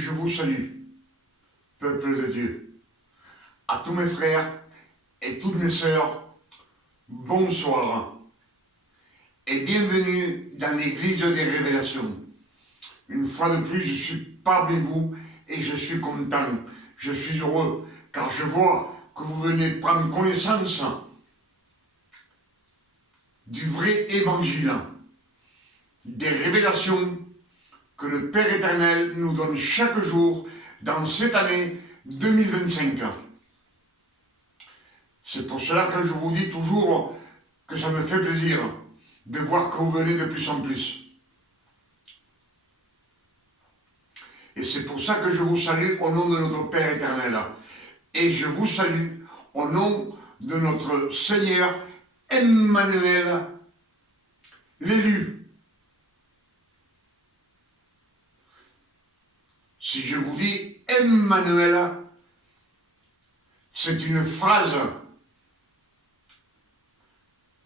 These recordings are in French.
je vous salue, peuple de Dieu. À tous mes frères et toutes mes sœurs, bonsoir et bienvenue dans l'église des révélations. Une fois de plus, je suis parmi vous et je suis content, je suis heureux, car je vois que vous venez prendre connaissance du vrai évangile, des révélations que le Père éternel nous donne chaque jour dans cette année 2025. C'est pour cela que je vous dis toujours que ça me fait plaisir de voir que vous venez de plus en plus. Et c'est pour ça que je vous salue au nom de notre Père éternel. Et je vous salue au nom de notre Seigneur Emmanuel, l'élu. Si je vous dis Emmanuel, c'est une phrase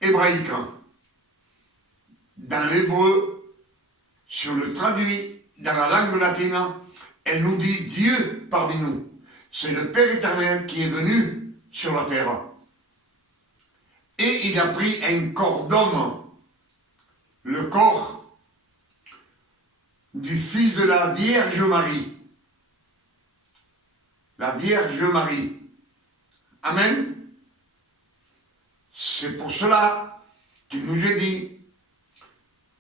hébraïque. Dans l'hébreu, si on le traduit dans la langue latine, elle nous dit Dieu parmi nous. C'est le Père éternel qui est venu sur la terre. Et il a pris un corps d'homme, le corps du fils de la Vierge Marie. La Vierge Marie. Amen. C'est pour cela qu'il nous a dit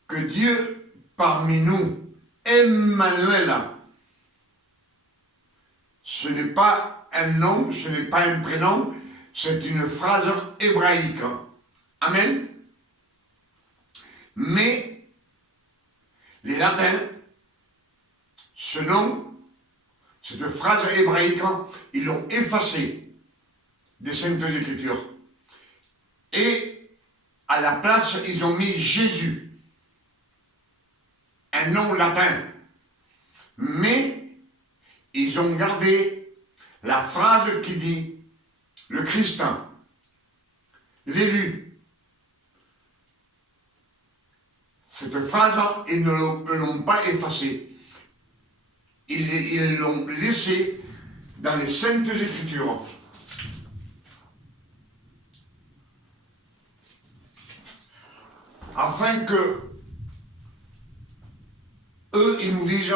que Dieu parmi nous, Emmanuel, ce n'est pas un nom, ce n'est pas un prénom, c'est une phrase hébraïque. Amen. Mais les latins, ce nom, cette phrase hébraïque, ils l'ont effacée des Saintes Écritures. Et à la place, ils ont mis Jésus, un nom latin. Mais ils ont gardé la phrase qui dit le Christ, l'élu. Cette phrase, ils ne l'ont pas effacée. Ils l'ont laissée dans les Saintes Écritures. Afin que eux, ils nous disent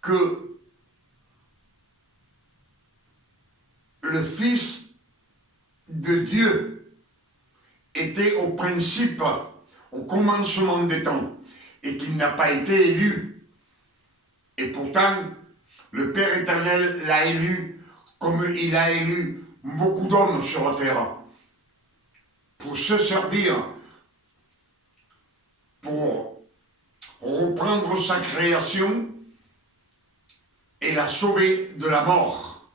que le Fils de Dieu était au principe, au commencement des temps, et qu'il n'a pas été élu. Et pourtant, le Père éternel l'a élu comme il a élu beaucoup d'hommes sur la terre, pour se servir, pour reprendre sa création et la sauver de la mort.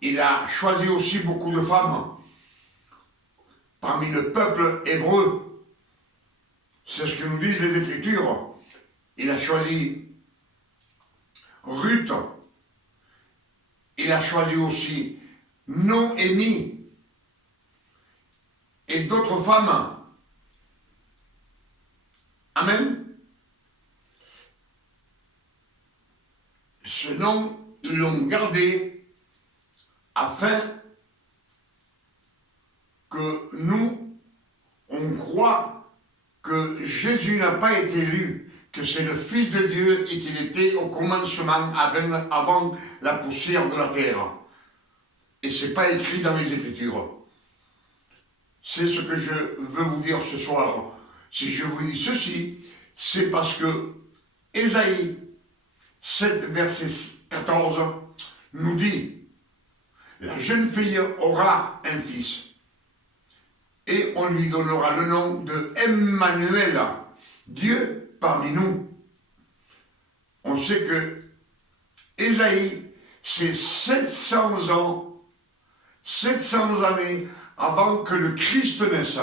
Il a choisi aussi beaucoup de femmes parmi le peuple hébreu. C'est ce que nous disent les Écritures. Il a choisi Ruth. Il a choisi aussi Noémie et d'autres femmes. Amen. Ce nom, ils l'ont gardé afin que nous, on croit que Jésus n'a pas été élu, que c'est le Fils de Dieu et qu'il était au commencement avant la poussière de la terre. Et ce n'est pas écrit dans les Écritures. C'est ce que je veux vous dire ce soir. Si je vous dis ceci, c'est parce que Ésaïe 7, verset 14 nous dit « La jeune fille aura un fils et on lui donnera le nom de Emmanuel, Dieu parmi nous. » On sait que Ésaïe, c'est 700 ans, 700 années avant que le Christ naisse.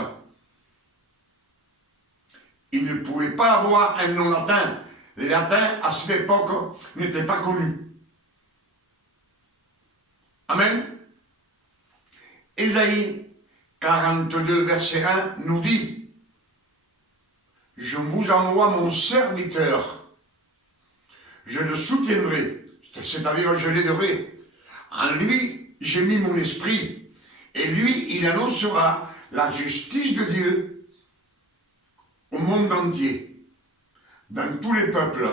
Il ne pouvait pas avoir un nom latin. Les latins, à cette époque, n'étaient pas connus. Amen. Ésaïe 42, verset 1 nous dit « Je vous envoie mon serviteur, je le soutiendrai, c'est-à-dire je l'aiderai. En lui, j'ai mis mon esprit, et lui, il annoncera la justice de Dieu au monde entier, dans tous les peuples.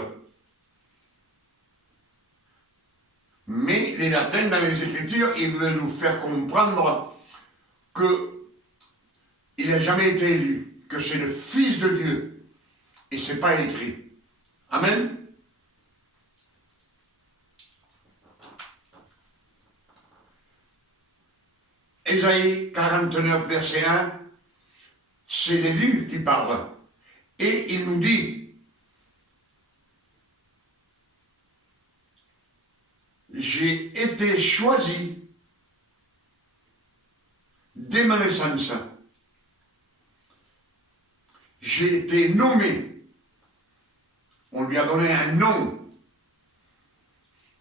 Mais les latins, dans les Écritures, ils veulent nous faire comprendre qu'il n'a jamais été élu, que c'est le Fils de Dieu, et ce n'est pas écrit. Amen. Ésaïe 49, verset 1, c'est l'élu qui parle. Et il nous dit, j'ai été choisi dès ma naissance. J'ai été nommé. On lui a donné un nom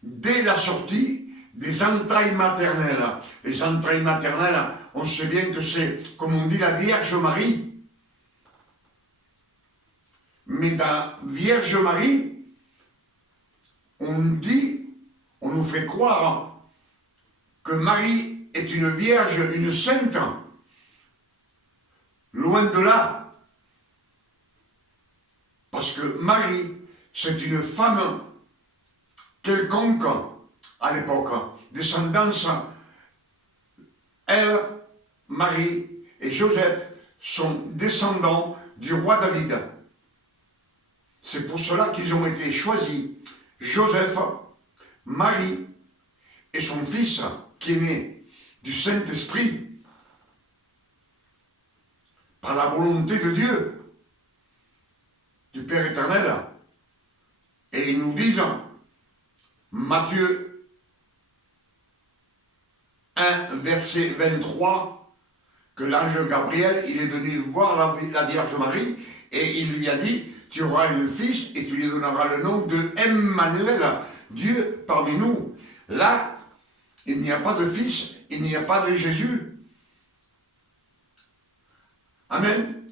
dès la sortie des entrailles maternelles. Les entrailles maternelles, on sait bien que c'est, comme on dit, la Vierge Marie. Mais dans Vierge Marie, on nous fait croire que Marie est une vierge, une sainte. Loin de là. Parce que Marie, c'est une femme quelconque à l'époque. Descendance, elle, Marie et Joseph sont descendants du roi David. C'est pour cela qu'ils ont été choisis. Joseph, Marie et son fils qui est né du Saint-Esprit par la volonté de Dieu, du Père éternel. Et ils nous disent, Matthieu 1, verset 23, que l'ange Gabriel, il est venu voir la Vierge Marie et il lui a dit, tu auras un fils et tu lui donneras le nom de Emmanuel, Dieu parmi nous. Là, il n'y a pas de fils, il n'y a pas de Jésus. Amen.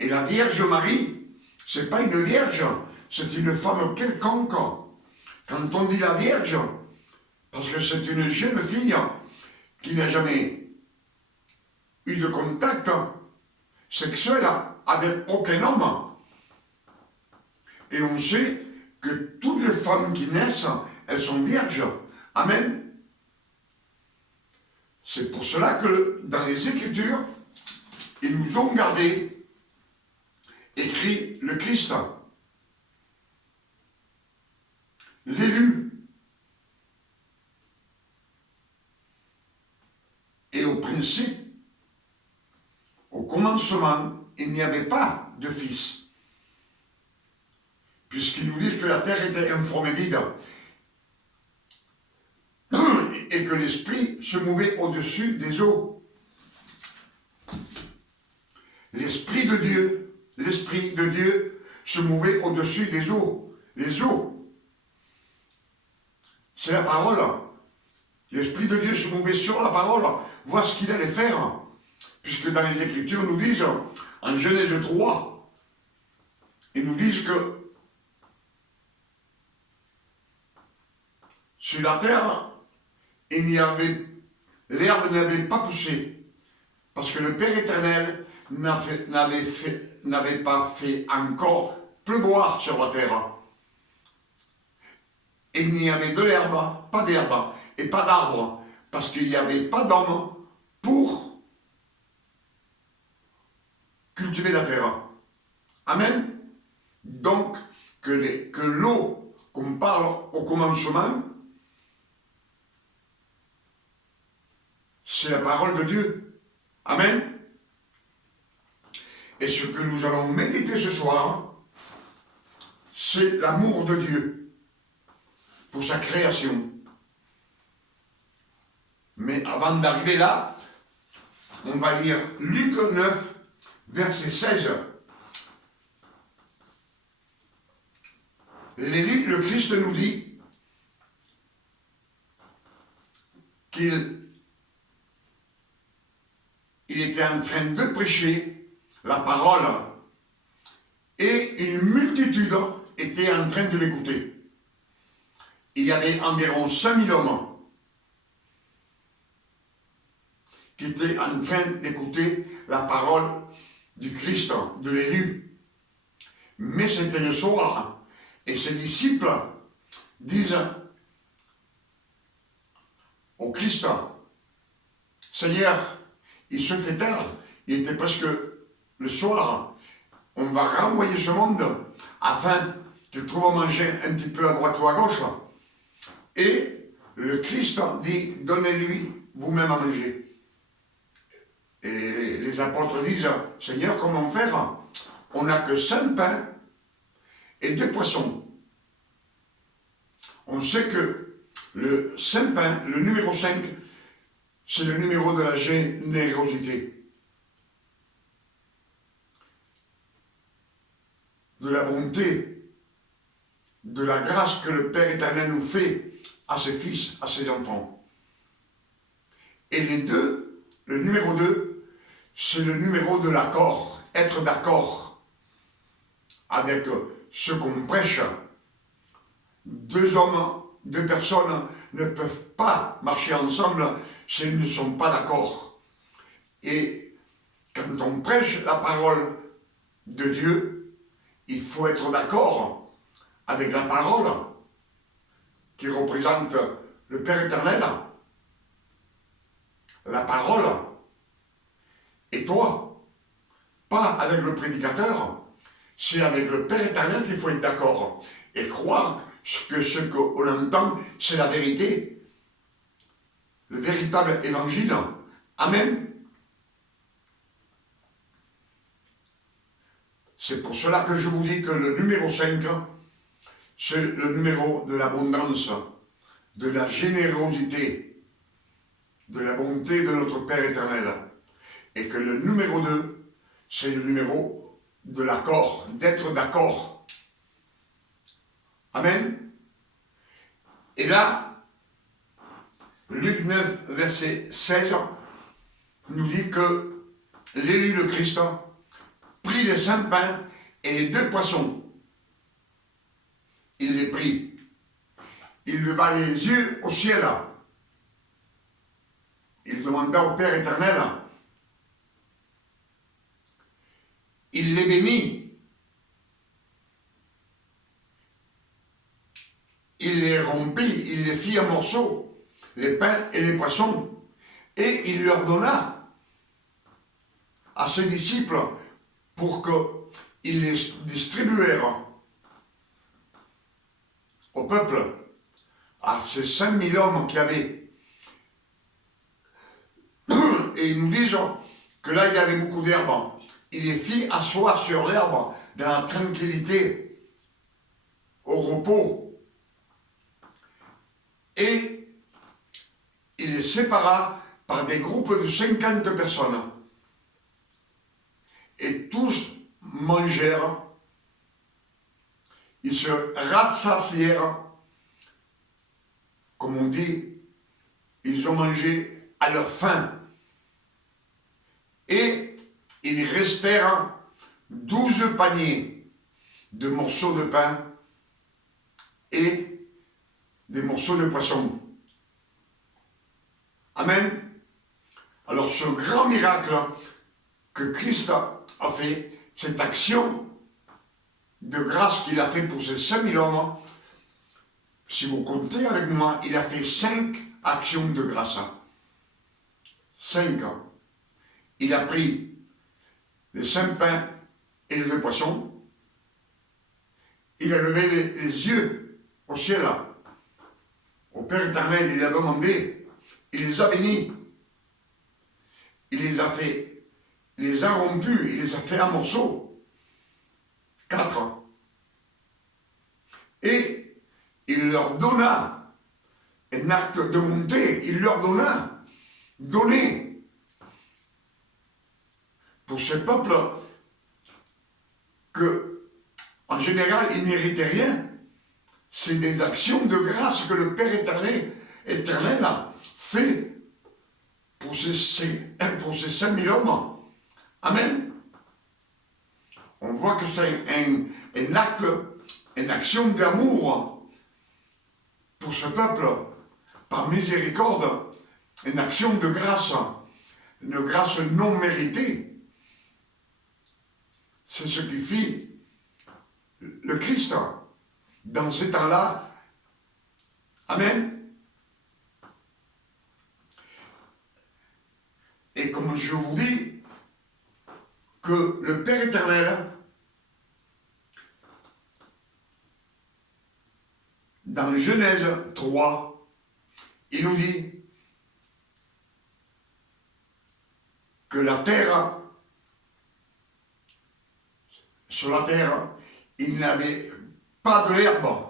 Et la Vierge Marie, c'est pas une vierge, c'est une femme quelconque. Quand on dit la Vierge, parce que c'est une jeune fille qui n'a jamais eu de contact sexuel avec aucun homme. Et on sait que toutes les femmes qui naissent, elles sont vierges. Amen. C'est pour cela que dans les Écritures, ils nous ont gardé écrit le Christ, l'élu. Et au principe, au commencement, il n'y avait pas de fils. Puisqu'il nous dit que la terre était informe et vide. Et que l'esprit se mouvait au-dessus des eaux. L'esprit de Dieu se mouvait au-dessus des eaux. Les eaux, c'est la parole. L'esprit de Dieu se mouvait sur la parole, voir ce qu'il allait faire. Puisque dans les Écritures nous disent, en Genèse 3, ils nous disent que sur la terre, l'herbe n'avait pas poussé, parce que le Père éternel n'avait pas fait encore pleuvoir sur la terre. Et il n'y avait de l'herbe, pas d'herbe, et pas d'arbre, parce qu'il n'y avait pas d'homme pour cultiver la terre. Amen. Donc, que l'eau, qu'on parle au commencement, c'est la parole de Dieu. Amen. Et ce que nous allons méditer ce soir, c'est l'amour de Dieu pour sa création. Mais avant d'arriver là, on va lire Luc 9, verset 16. Le Christ nous dit qu'il était en train de prêcher la parole et une multitude étaient en train de l'écouter. Il y avait environ 5000 hommes qui étaient en train d'écouter la parole du Christ, de l'élu. Mais c'était le soir, et ses disciples disent au Christ, Seigneur, il se fait tard, il était presque le soir, on va renvoyer ce monde afin qu'il trouve à manger un petit peu à droite ou à gauche. Et le Christ dit, donnez-lui vous-même à manger. Et les apôtres disent, Seigneur, comment faire? On n'a que 5 pains et 2 poissons. On sait que le 5 pains, le numéro 5, c'est le numéro de la générosité, de la bonté, de la grâce que le Père éternel nous fait à ses fils, à ses enfants. Et les 2, le numéro 2, c'est le numéro de l'accord, être d'accord avec ce qu'on prêche. 2 hommes, 2 personnes ne peuvent pas marcher ensemble s'ils ne sont pas d'accord. Et quand on prêche la parole de Dieu, il faut être d'accord avec la parole qui représente le Père éternel, la parole, et toi, pas avec le prédicateur, c'est avec le Père éternel qu'il faut être d'accord et croire que ce qu'on entend, c'est la vérité, le véritable évangile. Amen. C'est pour cela que je vous dis que le numéro 5, c'est le numéro de l'abondance, de la générosité, de la bonté de notre Père éternel. Et que le numéro 2, c'est le numéro de l'accord, d'être d'accord. Amen. Et là, Luc 9, verset 16, nous dit que l'élu le Christ prit les 5 pains et les 2 poissons. Il les prit. Il leva les yeux au ciel. Il demanda au Père éternel. Il les bénit. Il les rompit, il les fit en morceaux, les pains et les poissons, et il leur donna à ses disciples pour qu'ils les distribuèrent au peuple, à ces 5000 hommes qu'il y avait. Et ils nous disent que là, il y avait beaucoup d'herbes. Il les fit asseoir sur l'herbe, dans la tranquillité, au repos. Et il les sépara par des groupes de 50 personnes. Et tous mangèrent, ils se rassasièrent, comme on dit, ils ont mangé à leur faim. Et il restèrent 12 paniers de morceaux de pain et des morceaux de poisson. Amen. Alors ce grand miracle que Christ a fait, cette action de grâce qu'il a fait pour ces 5000 hommes, si vous comptez avec moi, il a fait 5 actions de grâce. 5. Il a pris les 5 pains et les 2 poissons. Il a levé les yeux au ciel, au Père éternel, il a demandé, il les a bénis, il les a fait, il les a rompus, il les a fait en morceaux. 4. Et il leur donna un acte de bonté, il leur donna, donner pour ce peuple que, en général, ils n'héritaient rien. C'est des actions de grâce que le Père éternel a fait pour ces 5000 hommes. Amen. On voit que c'est un acte une action d'amour pour ce peuple, par miséricorde, une action de grâce, une grâce non méritée. C'est ce qui fit le Christ dans ces temps-là. Amen. Et comme je vous dis, que le Père éternel, dans Genèse 3, il nous dit que la terre, sur la terre, il n'avait pas de l'herbe,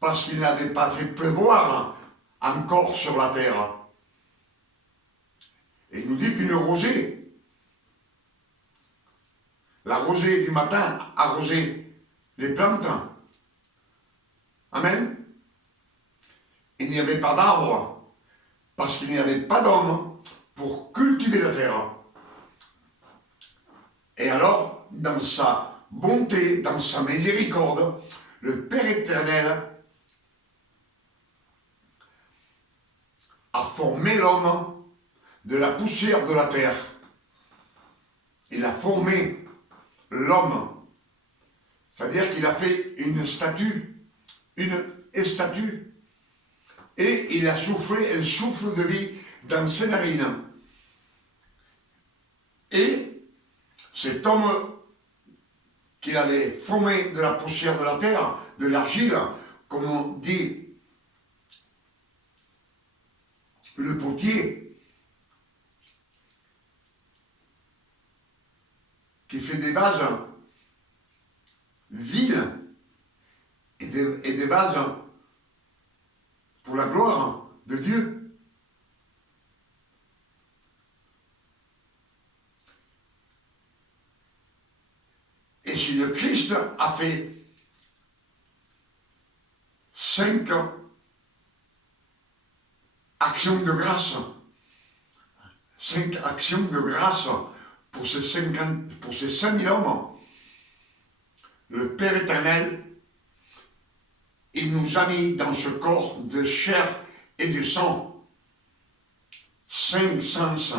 parce qu'il n'avait pas fait pleuvoir encore sur la terre. Et il nous dit qu'une rosée, la rosée du matin arrosait les plantes. Amen. Il n'y avait pas d'arbre, parce qu'il n'y avait pas d'homme pour cultiver la terre. Et alors, dans sa bonté, dans sa miséricorde, le Père éternel a formé l'homme de la poussière de la terre. Il a formé l'homme. C'est-à-dire qu'il a fait une statue, et il a soufflé un souffle de vie dans ses narines. Et cet homme qu'il avait formé de la poussière de la terre, de l'argile, comme on dit le potier, qui fait des bases viles et des bases pour la gloire de Dieu. Et si le Christ a fait 5 actions de grâce, 5 actions de grâce pour ces 5000 hommes, le Père éternel, il nous a mis dans ce corps de chair et de sang 5 sens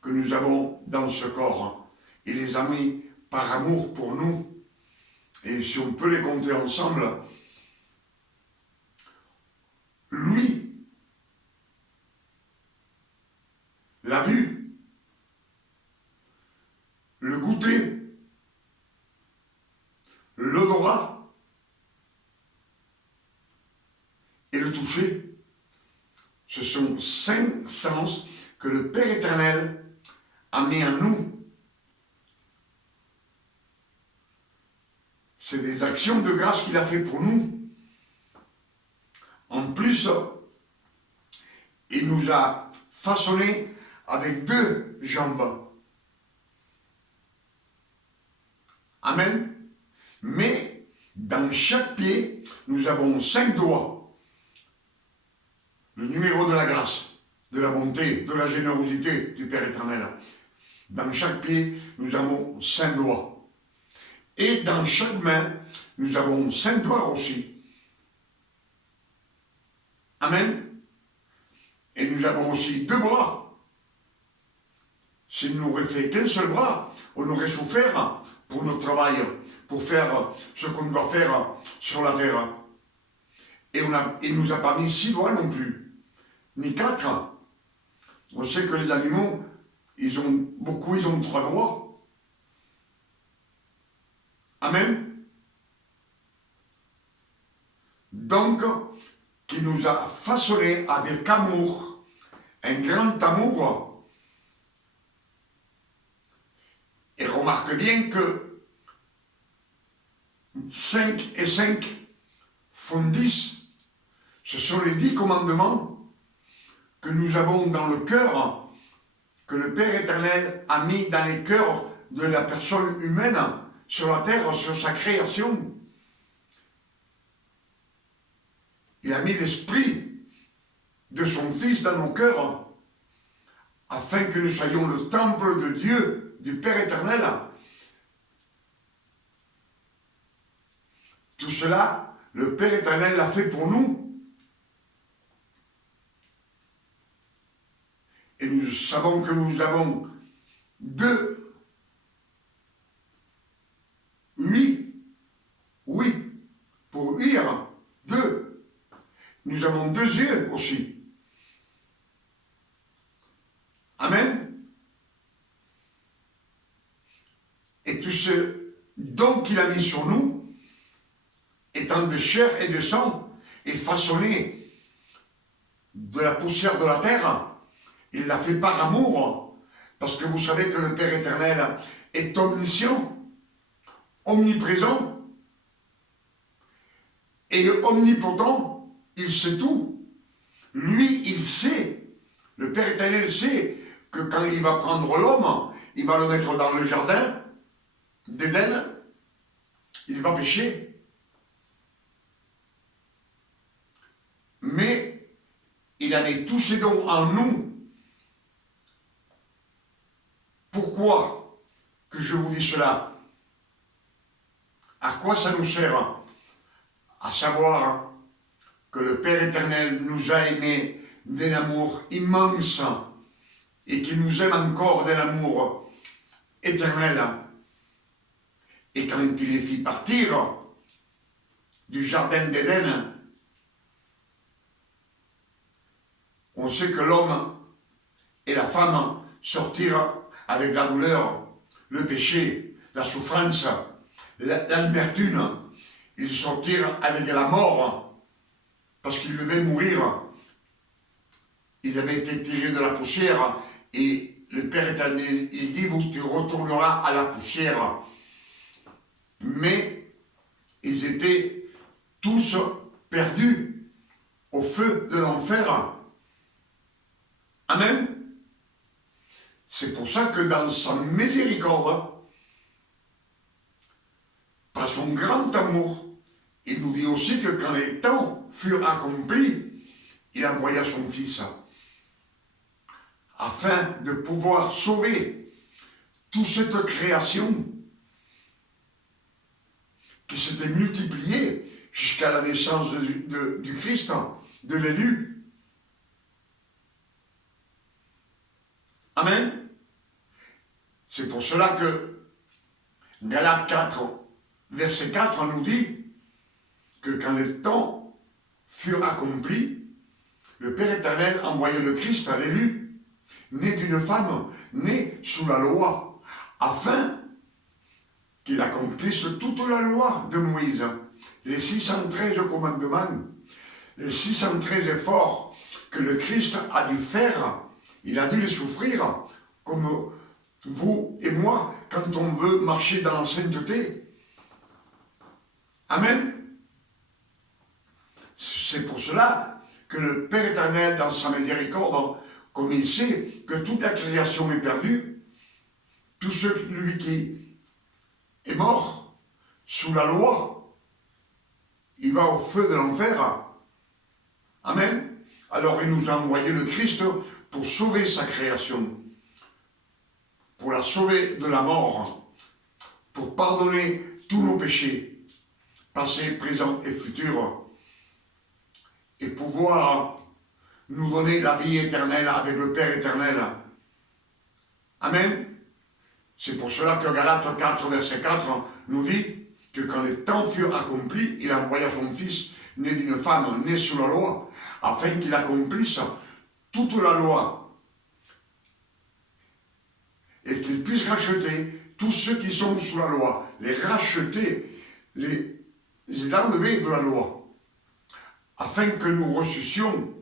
que nous avons dans ce corps. Il les a mis par amour pour nous. Et si on peut les compter ensemble, lui, la vue, le goûter, l'odorat et le toucher, ce sont 5 sens que le Père éternel a mis en nous. C'est des actions de grâce qu'il a fait pour nous. En plus, il nous a façonnés avec 2 jambes. Amen. Mais dans chaque pied, nous avons 5 doigts. Le numéro de la grâce, de la bonté, de la générosité du Père éternel. Dans chaque pied, nous avons 5 doigts. Et dans chaque main, nous avons 5 doigts aussi. Amen. Et nous avons aussi 2 bras. S'il nous aurait fait qu'un seul bras, on aurait souffert pour notre travail, pour faire ce qu'on doit faire sur la terre. Et il ne nous a pas mis 6 doigts non plus, ni 4. On sait que les animaux, ils ont 3 doigts. Amen. Donc, qui nous a façonné avec amour, un grand amour. Et remarque bien que 5 et 5 font 10. Ce sont les 10 commandements que nous avons dans le cœur, que le Père éternel a mis dans les cœurs de la personne humaine, sur la terre, sur sa création. Il a mis l'esprit de son Fils dans nos cœurs, afin que nous soyons le temple de Dieu, du Père éternel. Tout cela, le Père éternel l'a fait pour nous. Et nous savons que nous avons pour huire, deux. Nous avons deux yeux aussi. Amen. Et tout ce don qu'il a mis sur nous, étant de chair et de sang, et façonné de la poussière de la terre, il l'a fait par amour, parce que vous savez que le Père éternel est omniscient, omniprésent, et omnipotent, il sait tout. Lui, il sait, le Père éternel sait que quand il va prendre l'homme, il va le mettre dans le jardin d'Éden, il va pécher. Mais il a mis tous ses dons en nous. Pourquoi que je vous dis cela? À quoi ça nous sert? À savoir que le Père éternel nous a aimés d'un amour immense et qu'il nous aime encore d'un amour éternel. Et quand il les fit partir du jardin d'Éden, on sait que l'homme et la femme sortirent avec la douleur, le péché, la souffrance, l'amertume. Ils sortirent avec la mort, parce qu'ils devaient mourir. Ils avaient été tirés de la poussière, et le Père éternel, il dit, tu retourneras à la poussière. Mais ils étaient tous perdus au feu de l'enfer. Amen. C'est pour ça que dans sa miséricorde, par son grand amour, il nous dit aussi que quand les temps furent accomplis, il envoya son Fils afin de pouvoir sauver toute cette création qui s'était multipliée jusqu'à la naissance du Christ, de l'élu. Amen. C'est pour cela que Galates 4, verset 4 nous dit que quand les temps furent accomplis, le Père éternel envoyait le Christ à l'élu, né d'une femme, né sous la loi, afin qu'il accomplisse toute la loi de Moïse, les 613 commandements, les 613 efforts que le Christ a dû faire. Il a dû les souffrir, comme vous et moi, quand on veut marcher dans la sainteté. Amen. C'est pour cela que le Père éternel, dans sa miséricorde, comme il sait que toute la création est perdue, tout celui qui est mort sous la loi, il va au feu de l'enfer. Amen. Alors il nous a envoyé le Christ pour sauver sa création, pour la sauver de la mort, pour pardonner tous nos péchés, passés, présents et futurs, et pouvoir nous donner la vie éternelle avec le Père éternel. Amen. C'est pour cela que Galates 4, verset 4 nous dit que quand les temps furent accomplis, il envoya son Fils, né d'une femme, né sous la loi, afin qu'il accomplisse toute la loi et qu'il puisse racheter tous ceux qui sont sous la loi, les racheter, les enlever de la loi, afin que nous reçussions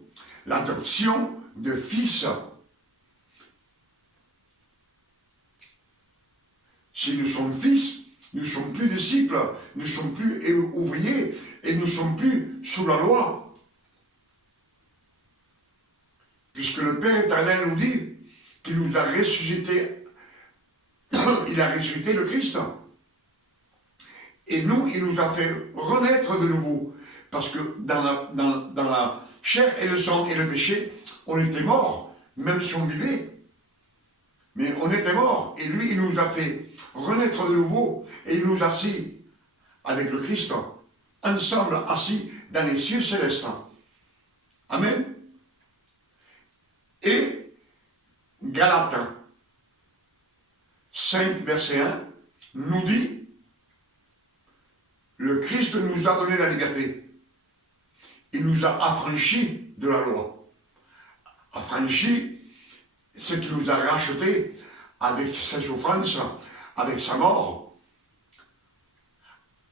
l'adoption de fils. Si nous sommes fils, nous ne sommes plus disciples, nous ne sommes plus ouvriers, et nous ne sommes plus sous la loi. Puisque le Père éternel nous dit qu'il nous a ressuscité, il a ressuscité le Christ. Et nous, il nous a fait renaître de nouveau. Parce que dans la chair et le sang et le péché, on était morts, même si on vivait. Mais on était morts, et lui, il nous a fait renaître de nouveau, et il nous a assis avec le Christ, ensemble assis dans les cieux célestes. Amen. Et Galates 5, verset 1, nous dit, le Christ nous a donné la liberté. Il nous a affranchis de la loi. Affranchis, c'est qu'il nous a rachetés avec sa souffrance, avec sa mort,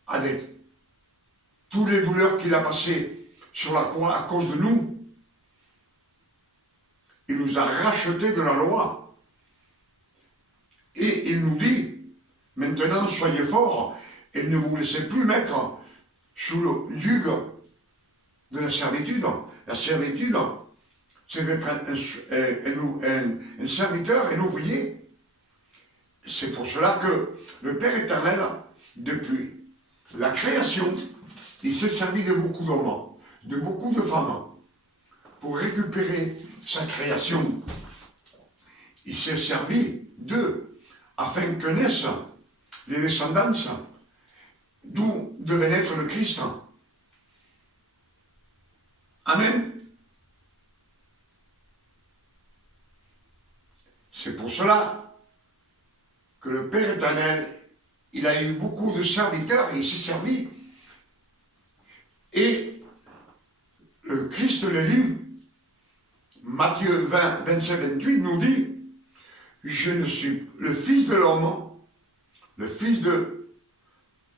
avec toutes les douleurs qu'il a passées sur la croix à cause de nous. Il nous a rachetés de la loi. Et il nous dit, maintenant soyez forts et ne vous laissez plus mettre sous le yugo de la servitude. La servitude, c'est d'être un serviteur, un ouvrier. C'est pour cela que le Père éternel, depuis la création, il s'est servi de beaucoup d'hommes, de beaucoup de femmes, pour récupérer sa création. Il s'est servi d'eux, afin que naissent les descendances, d'où devait naître le Christ. Amen. C'est pour cela que le Père éternel, il a eu beaucoup de serviteurs et il s'est servi. Et le Christ l'élu, Matthieu 20, 27, 28 nous dit, je ne suis le Fils de l'homme, le Fils de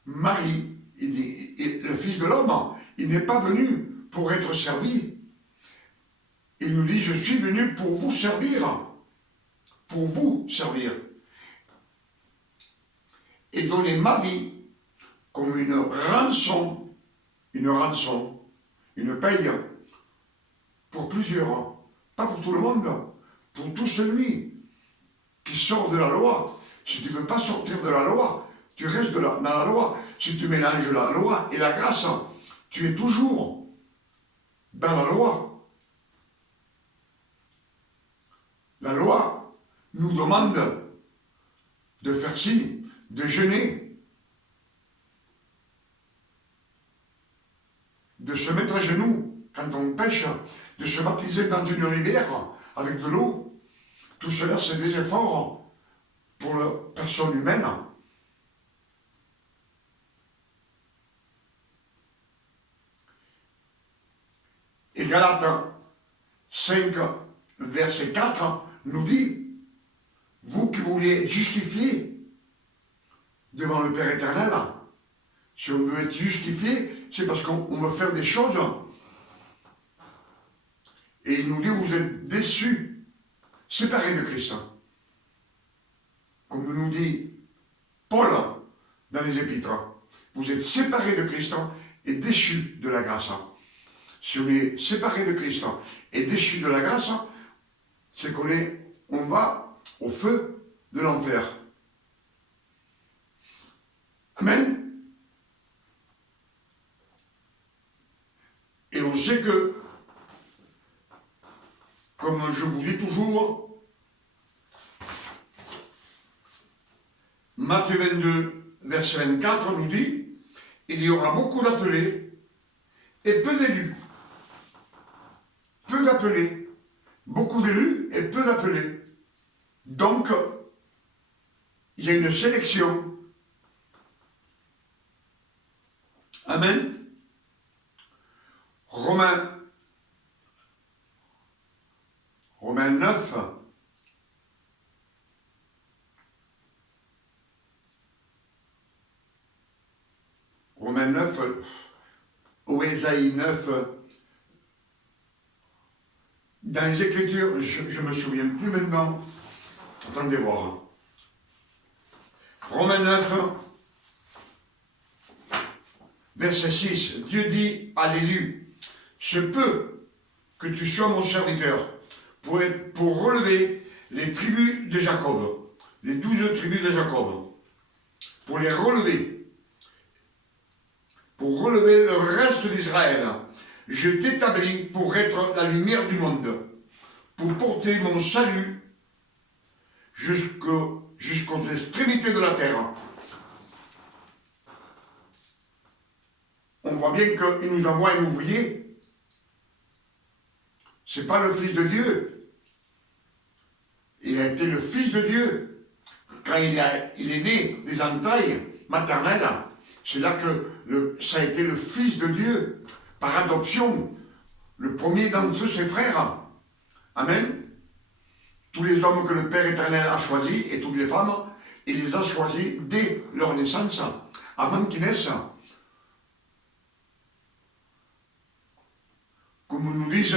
Marie, il dit, le Fils de l'homme, il n'est pas venu pour être servi. Il nous dit, je suis venu pour vous servir. Pour vous servir. Et donner ma vie comme une rançon, une paye pour plusieurs, pas pour tout le monde, pour tout celui qui sort de la loi. Si tu ne veux pas sortir de la loi, tu restes dans la loi. Si tu mélanges la loi et la grâce, tu es toujours dans la loi. La loi nous demande de faire ci, de jeûner, de se mettre à genoux quand on pêche, de se baptiser dans une rivière avec de l'eau. Tout cela, c'est des efforts pour la personne humaine. Et Galates 5, verset 4 nous dit, vous qui vouliez être justifiés devant le Père éternel, si on veut être justifié, c'est parce qu'on veut faire des choses. Et il nous dit, vous êtes déçus, séparés de Christ. Comme nous dit Paul dans les Épîtres, vous êtes séparés de Christ et déchus de la grâce. Si on est séparé de Christ et déchu de la grâce, c'est qu'on va au feu de l'enfer. Amen. Et on sait que, comme je vous dis toujours, Matthieu 22, verset 24 nous dit, il y aura beaucoup d'appelés et peu d'élus. Peu d'appelés, beaucoup d'élus et peu d'appelés. Donc, il y a une sélection. Amen. Romains 9. Romains 9, ou Ésaïe 9, dans les Écritures, je ne me souviens plus maintenant. Attendez voir. Romains 9, verset 6. Dieu dit à l'élu, je peux que tu sois mon serviteur pour relever les tribus de Jacob, les 12 tribus de Jacob, pour les relever, pour relever le reste d'Israël. Je t'établis pour être la lumière du monde, pour porter mon salut jusqu'aux extrémités de la terre. On voit bien qu'il nous envoie un ouvrier. Ce n'est pas le Fils de Dieu. Il a été le Fils de Dieu. Quand il est né des entrailles maternelles, c'est là que ça a été le Fils de Dieu, par adoption, le premier d'entre ses frères. Amen. Tous les hommes que le Père éternel a choisis, et toutes les femmes, il les a choisis dès leur naissance, avant qu'ils naissent. Comme nous disent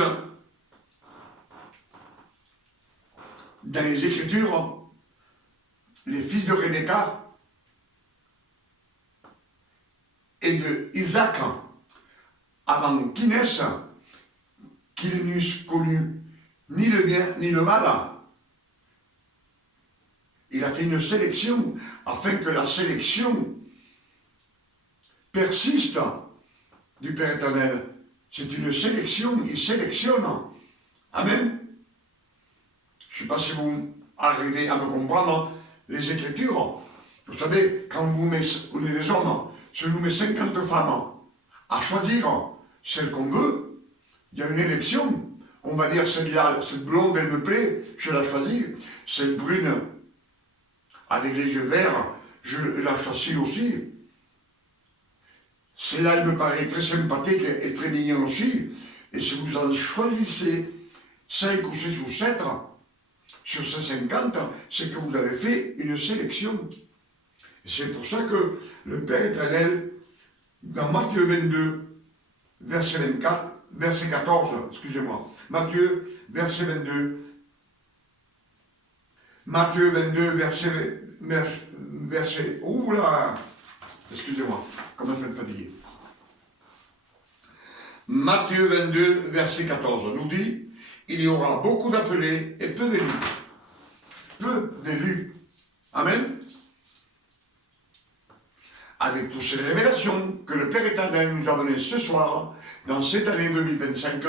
dans les Écritures, les fils de Rebecca et de Isaac, avant qu'ils naissent, qu'ils n'eussent connu ni le bien ni le mal. Il a fait une sélection afin que la sélection persiste du Père éternel. C'est une sélection, il sélectionne. Amen. Je ne sais pas si vous arrivez à me comprendre les Écritures. Vous savez, quand on est des hommes, si on nous met 50 femmes à choisir celle qu'on veut, il y a une élection. On va dire, celle-là, cette blonde, elle me plaît, je la choisis. Cette brune, avec les yeux verts, je la choisis aussi. Celle-là, elle me paraît très sympathique et très mignonne aussi. Et si vous en choisissez 5 ou 6 ou 7 sur ces 50, c'est que vous avez fait une sélection. Et c'est pour ça que le Père éternel, dans Matthieu 22, verset 24, verset 14, excusez-moi, Matthieu, verset 22, Matthieu 22, verset, oula, excusez-moi, comment ça me fatigue. Matthieu 22, verset 14, nous dit, il y aura beaucoup d'appelés et peu d'élus. Peu d'élus. Amen. Avec toutes ces révélations que le Père éternel nous a données ce soir, dans cette année 2025,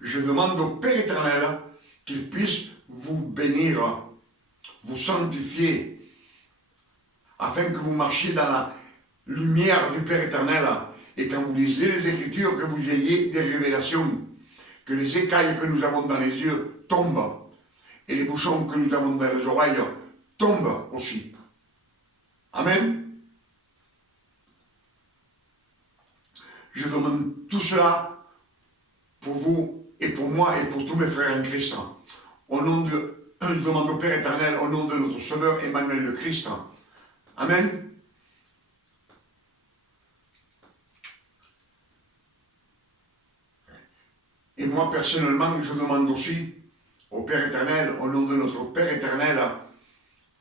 je demande au Père éternel qu'il puisse vous bénir, vous sanctifier, afin que vous marchiez dans la lumière du Père éternel, et quand vous lisez les Écritures, que vous ayez des révélations, que les écailles que nous avons dans les yeux tombent, et les bouchons que nous avons dans les oreilles tombent aussi. Amen. Je demande tout cela pour vous et pour moi et pour tous mes frères en Christ. Je demande au Père éternel, au nom de notre Sauveur Emmanuel le Christ. Amen. Et moi personnellement, je demande aussi au Père éternel, au nom de notre Père éternel,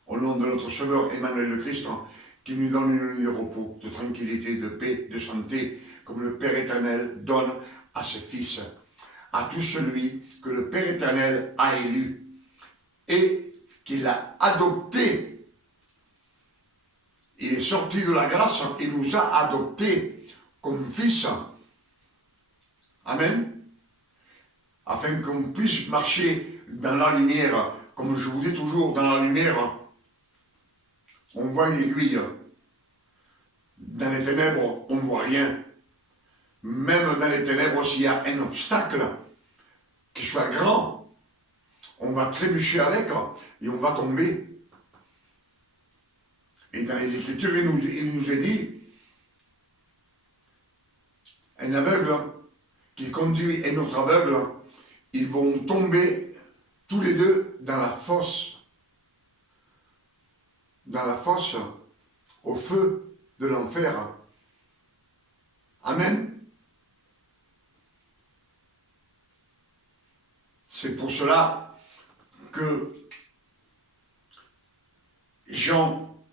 au nom de notre Sauveur Emmanuel le Christ, qui nous donne une nuit de repos, de tranquillité, de paix, de santé, comme le Père éternel donne à ses fils, à tout celui que le Père éternel a élu et qu'il a adopté. Il est sorti de la grâce, il nous a adoptés comme fils. Amen. Afin qu'on puisse marcher dans la lumière, comme je vous dis toujours, dans la lumière, on voit une aiguille. Dans les ténèbres, on ne voit rien. Même dans les ténèbres, s'il y a un obstacle qui soit grand, on va trébucher avec et on va tomber. Et dans les Écritures, il nous est dit, un aveugle qui conduit un autre aveugle, ils vont tomber tous les deux dans la fosse, au feu de l'enfer. Amen. C'est pour cela que Jean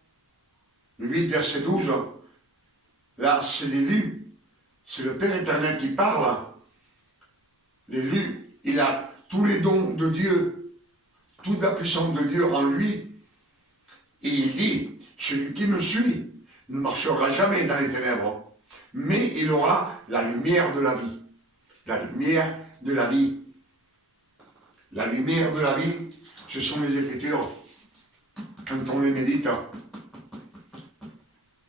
8, verset 12, là c'est l'élu, c'est le Père éternel qui parle. L'élu, il a tous les dons de Dieu, toute la puissance de Dieu en lui. Et il dit, celui qui me suit ne marchera jamais dans les ténèbres, mais il aura la lumière de la vie. La lumière de la vie. La lumière de la vie, ce sont les Écritures. quand on les médite,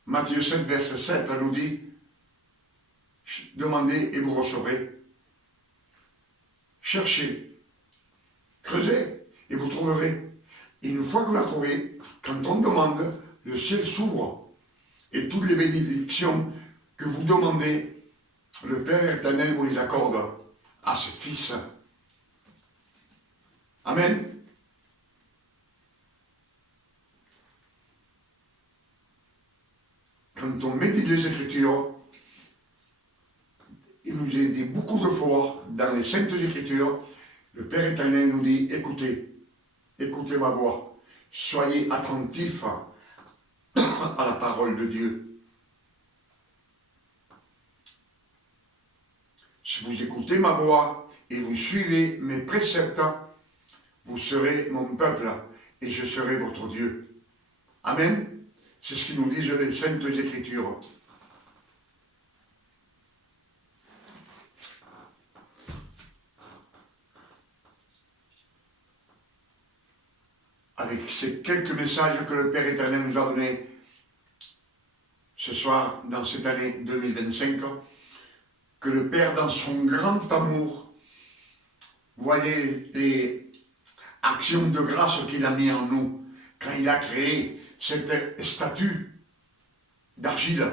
Matthieu 7, verset 7 nous dit, demandez et vous recevrez. Cherchez, creusez et vous trouverez. Et une fois que vous la trouvez, quand on demande, le ciel s'ouvre. Et toutes les bénédictions que vous demandez, le Père éternel vous les accorde à ses fils. Amen. Quand on médite les Écritures, il nous est dit beaucoup de fois dans les Saintes Écritures, le Père éternel nous dit, écoutez, écoutez ma voix, soyez attentifs à la parole de Dieu. Si vous écoutez ma voix et vous suivez mes préceptes, vous serez mon peuple et je serai votre Dieu. Amen. C'est ce que nous disent les Saintes Écritures. Avec ces quelques messages que le Père éternel nous a donnés ce soir, dans cette année 2025, que le Père, dans son grand amour, voyez les actions de grâce qu'il a mis en nous, quand il a créé cette statue d'argile,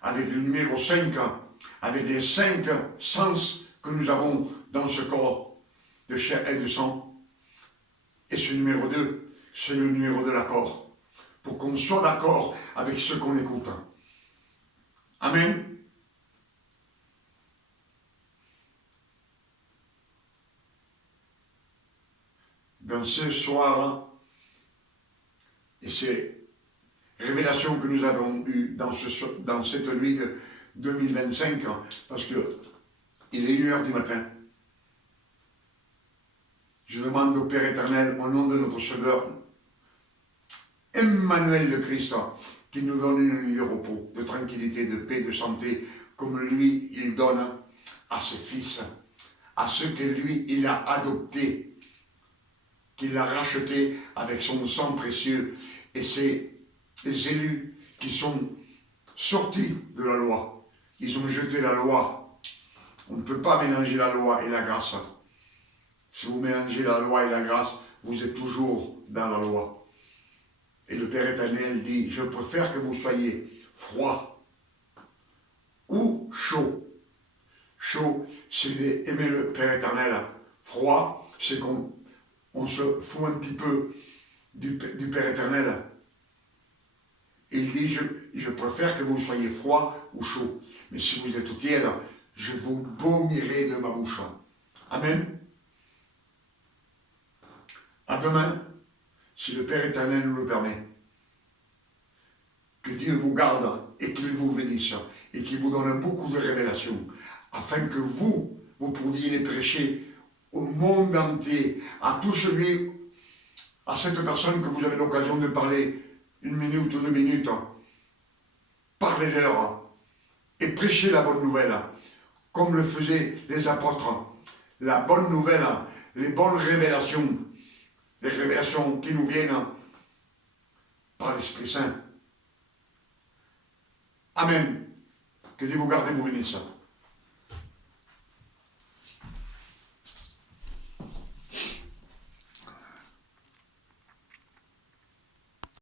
avec le numéro 5, avec les 5 sens que nous avons dans ce corps de chair et de sang. Et ce numéro 2, c'est le numéro de l'accord, pour qu'on soit d'accord avec ce qu'on écoute. Amen. Dans ce soir, et ces révélations que nous avons eues dans cette nuit de 2025, parce que il est 1h du matin, je demande au Père éternel, au nom de notre Sauveur, Emmanuel le Christ, qu'il nous donne une nuit de repos, de tranquillité, de paix, de santé, comme lui, il donne à ses fils, à ceux que lui, il a adoptés, qu'il a rachetés avec son sang précieux, et ces élus qui sont sortis de la loi. Ils ont jeté la loi. On ne peut pas mélanger la loi et la grâce. Si vous mélangez la loi et la grâce, vous êtes toujours dans la loi. Et le Père éternel dit, je préfère que vous soyez froid ou chaud. Chaud, c'est d'aimer le Père éternel. Froid, c'est qu'on se fout un petit peu du Père éternel. Il dit, je préfère que vous soyez froid ou chaud. Mais si vous êtes tiède, je vous vomirai de ma bouche. Amen. À demain, si le Père éternel nous le permet. Que Dieu vous garde et qu'il vous bénisse et qu'il vous donne beaucoup de révélations afin que vous pouviez les prêcher au monde entier, à tout celui, à cette personne que vous avez l'occasion de parler 1 minute ou 2 minutes. Parlez-leur et prêchez la bonne nouvelle, comme le faisaient les apôtres. La bonne nouvelle, les bonnes révélations, les révélations qui nous viennent par l'Esprit Saint. Amen. Que Dieu vous garde et vous bénisse.